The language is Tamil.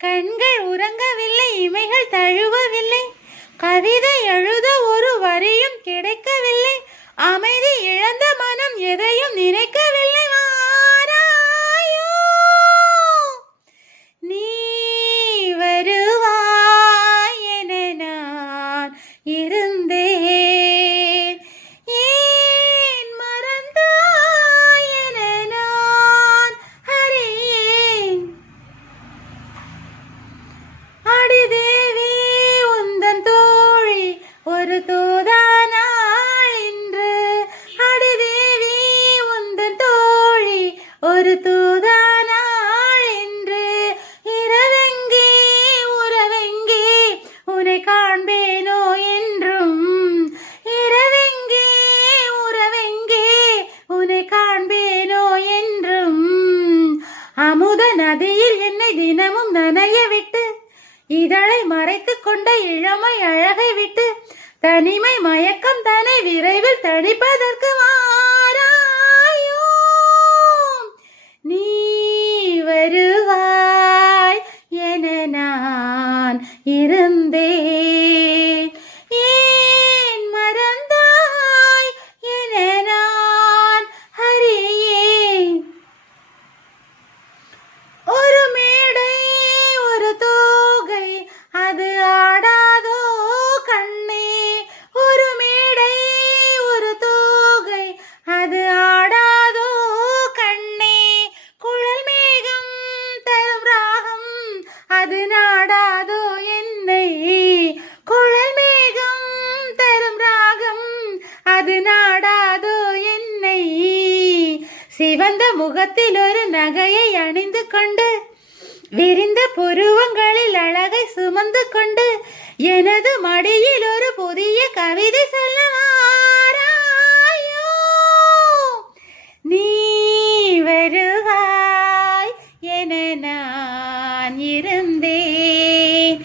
கண்கள் உறங்கவில்லை, இமைகள் தழுவவில்லை, கவிதை எழுத ஒரு வரியும் கிடைக்கவில்லை, அமைதி இழந்த மனம் எதையும் நினைக்கவில்லை. வாராயோ நீ வருவாய் என நான் இருந்தேன், ஏன் மறந்தாய் என நான் அறியேன். அடிதேவி உந்தன் தோழி ஒரு தூதானாள் இன்று, அடிதேவி உந்தன் தோழி ஒரு தூதானாள் இன்று. இரவெங்கே உறவெங்கே உன்னை காண்பேனோ என்றும், இரவெங்கே உறவெங்கே உன்னை காண்பேனோ என்றும். அமுத நதியில் என்னை தினமும் நனைய விட்டு, இதழை மறைத்து கொண்ட இளமை அழகை விட்டு, தனிமை மயக்கம் தன்னை விரைவில் தணிப்பதற்கு வாராயோ நீ வருவாய் என நான் இருந்தேன், ஏன் மறந்தாய் என நான் அறியேன். ஒரு மேடை ஒரு தோகை அது ஆடாதோ கண்ணே, ஒரு மேடை ஒரு தோகை அது ஆடாதோ கண்ணே. குழல் மேகம் தரும் ராகம் அது நாடாதோ என்னை, குழல் மேகம் தரும் ராகம் அது நாடாதோ என்னை. சிவந்த முகத்தில் ஒரு நகையை அணிந்து கொண்டு, விரிந்த புருவங்களில் அழகை சுமந்து கொண்டு, எனது மடியில் ஒரு புதிய கவிதை சொல்ல வாராயோ நீ வருவாய் என நான் இருந்தேன்.